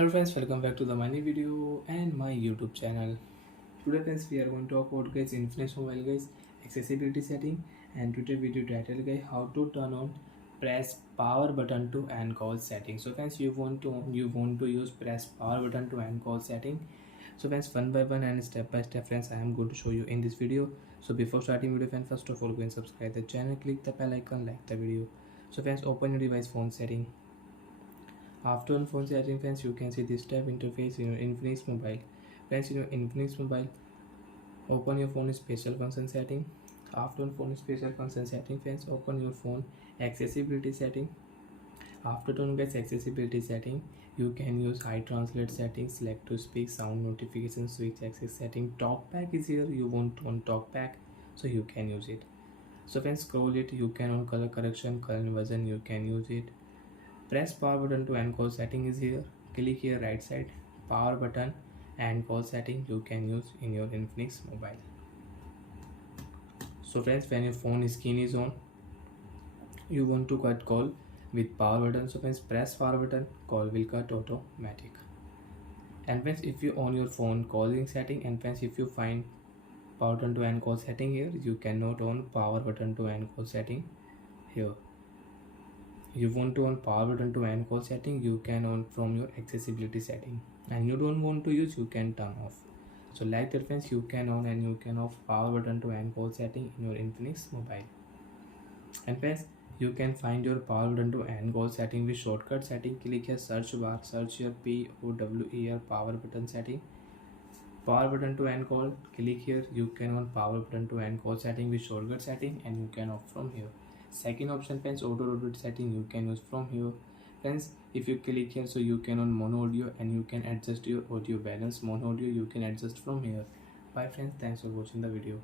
Hello friends, welcome back to the money video and my YouTube channel. Today friends, we are going to talk about guys infinix mobile guys accessibility setting, and today video title guys how to turn on press power button to end call setting. So friends, you want to use press power button to end call setting. So friends, one by one and step by step friends, I am going to show you in this video. So before starting video friends, first of all go and subscribe the channel, click the bell icon, like the video. So friends, open your device phone setting. After on phone setting friends, you can see this type interface in your Infinix mobile. Friends, in your Infinix mobile, open your phone special function setting. After on phone special function setting friends, open your phone accessibility setting. After on guys accessibility setting, you can use high translate settings, select to speak, sound notification, switch access setting. Talkback is here, you want on talkback, so you can use it. So friends, scroll it, you can on color correction, current version, you can use it. Press power button to end call setting is here. Click here right side, power button and call setting you can use in your Infinix mobile. So friends, when your phone screen is on, you want to cut call with power button. So friends, press power button, call will cut automatic. And friends, if you on your phone calling setting, and friends, if you find power button to end call setting here, you cannot on power button to end call setting here. You want to on power button to end call setting, you can on from your accessibility setting, and you don't want to use, you can turn off. So like that friends, you can on and you can off power button to end call setting in your Infinix mobile. And friends, you can find your power button to end call setting with shortcut setting. Click here search bar, search your POWER power button setting, power button to end call. Click here, you can on power button to end call setting with shortcut setting, and you can off from here. Second option friends, auto repeat setting, you can use from here. Friends, if you click here, so you can on mono audio and you can adjust your audio balance. Mono audio you can adjust from here. Bye friends, thanks for watching the video.